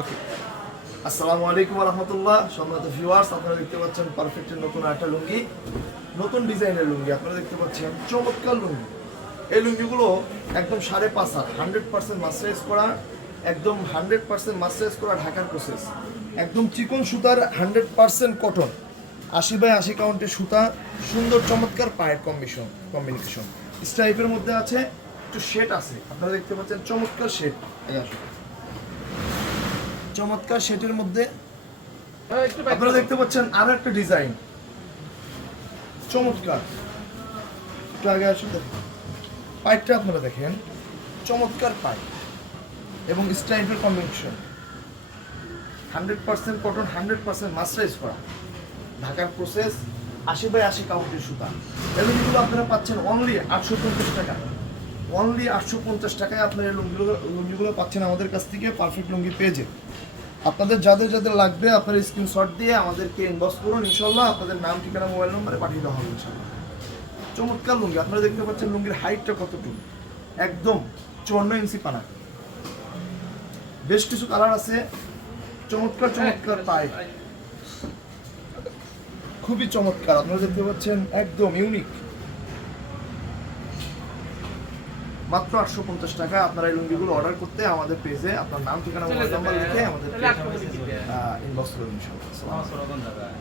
ওকে। আসসালামু আলাইকুম ওয়া রাহমাতুল্লাহ। সম্মানিত ভিউয়ার্স, আপনারা দেখতে পাচ্ছেন পারফেক্টের নতুন একটা লুঙ্গি, নতুন ডিজাইনের লুঙ্গি। আপনারা দেখতে পাচ্ছেন চমৎকার লুঙ্গি। এই লুঙ্গিগুলো একদম 5.5 100% মাস্টারাইজ করা, একদম 100% মাস্টারাইজ করা ঢাকার প্রসেস, একদম চিকন সুতার 100% কটন, 80/80 কাউন্টের সুতা, সুন্দর চমৎকার পায়ের কম্বিনেশন স্ট্রাইপের মধ্যে আছে, একটু শেড আছে। আপনারা দেখতে পাচ্ছেন চমৎকার শেড, চমৎকার শেডের মধ্যে আপনারা দেখতে পাচ্ছেন আরো একটা ডিজাইন চমৎকার। একটু আগে আসুন, পাইপটা আপনারা দেখেন, চমৎকার পাইপ এবং স্ট্রাইপের কম্বিনেশন, 100% কটন, 100% মাস্টারাইজ করা, ঢাকার প্রসেস, 80/80 কাউন্টের সুতা। এগুলো আপনারা পাচ্ছেন অনলি 850 টাকা। অনলি 850 টাকায় আপনারা এই লুঙ্গিগুলো পাচ্ছেন আমাদের কাছ থেকে পারফেক্ট লুঙ্গি পেজে। আপনাদের যাদের যাদের লাগবে আপনারা স্ক্রিনশট দিয়ে আমাদেরকে ইনবক্স করুন, ইনশাল্লাহ আপনাদের নাম, ঠিকানা, মোবাইল নম্বরে পাঠিয়ে দেওয়া হবে ইনশাল্লাহ। চমৎকার লুঙ্গি। আপনারা দেখতে পাচ্ছেন লুঙ্গির হাইটটা কতটুকু, একদম 54 ইঞ্চি পানা। বেশ কিছু কালার আছে, চমৎকার চমৎকার পাই, খুবই চমৎকার। আপনারা দেখতে পাচ্ছেন একদম ইউনিক। মাত্র 850 টাকা। আপনারা এই লুঙ্গিগুলো অর্ডার করতে আমাদের পেজে আপনার নাম, ঠিকানা, মোবাইল নাম্বার লিখে আমাদের ইনবক্স করুন ইনশাআল্লাহ।